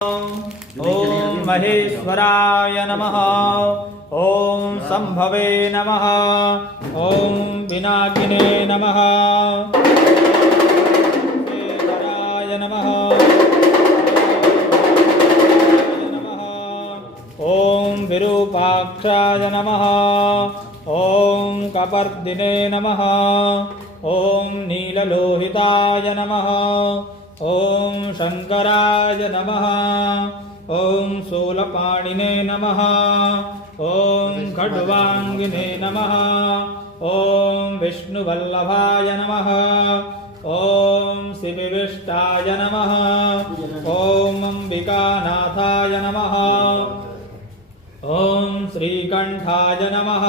ओम महेश्वराय नमः। ओम संभवे नमः। ओम पिनाकिने नमः। शेखराय नमः। ओम विरूपाक्षाय नमः। ओम कपर्दिने नमः। ओम नीललोहिताय नमः। ओम शंकराय नमः। ओम शूलपाणिने नमः। ओम खड्वांगिने नमः। ओम विष्णुवल्लभाय नमः। ओम शिवविष्टाय नमः। ओम अंबिकानाथाय नमः। ओम श्रीकंठाय नमः।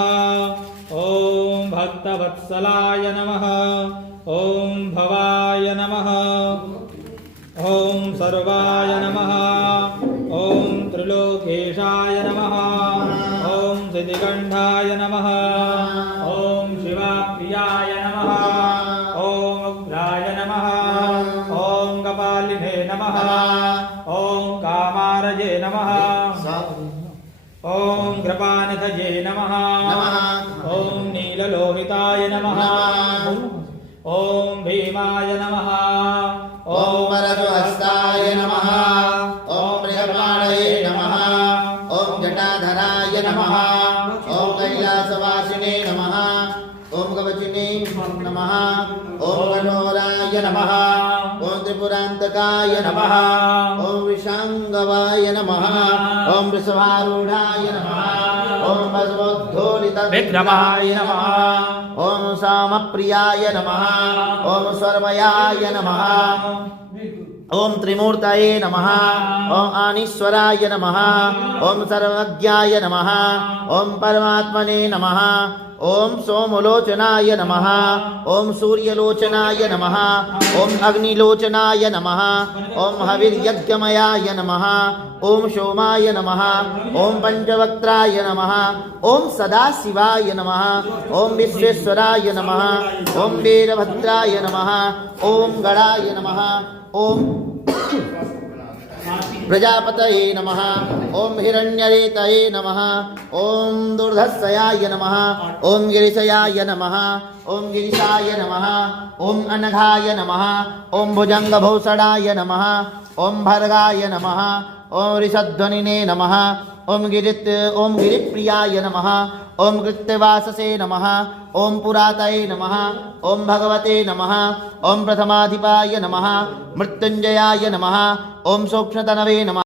ओम भक्तवत्सलाय नमः। ओम भवाय नमः। ओम सर्वाय नमः। ओम त्रिलोकेशाय नमः। ओम सिद्धिकंठाय नमः। ओम शिवाप्रियाय नमः। ओम उग्राय नमः। ओम कपालिने नमः। ओम कामारये नमः। ओम कृपानिधये नमः। ओम नीललोहिताय नमः। ओम भीमाय नमः। ओम वरदहस्ताय नमः। ओम बृहत्पाणये नमः। ओम जटाधराय नमः। ओम कैलासवासिने नमः। ओम कवचिने नमः। ओम कठोराय नमः। ओम त्रिपुरांतकाय नमः। ओम विशांगवाय नमः। ओम वृषभारूढ़ाय नमः। ओम भस्मोद्धोलित विक्रमाय नमः। ओम सामप्रियाय नमः। ओम स्वरमयाय नमः। ओम त्रिमूर्तये नमः। ओम आनीश्वराय नमः। ओम सर्वज्ञाय नमः। ओम परमात्मने नमः। ओम सोमलोचनाय नमः। ओम सूर्यलोचनाय नमः। ओम अग्निलोचनाय नमः। ओम हविर्यज्ञमयाय नमः। ओम सोमाय नमः। ओम पंचवक्त्राय नमः। ओम सदाशिवाय नमः। ओम विश्वेश्वराय नमः। ओम वीरभद्राय नमः। ओम गणाय नमः। ओम प्रजापतये नमः। ओम हिरण्यरेतये नमः। ओम दुर्धर्षयाय नमः। ओम गिरिशयाय नमः। ओम गिरिशाय नमः। ओम अनघाय नमः। ओम भुजंगभूषणाय नमः। ओम भर्गाय नमः। ओम ऋषध्वनिने नमः। ओम गिरिप्रियाय नमः। ओम कृत्यवाससे नमः। ओम पुरातये नमः। ओम भगवते नमः। ओम प्रथमाधिपाय नमः। मृत्युंजयाय नमः। ओम सूक्ष्मतनवे नमः।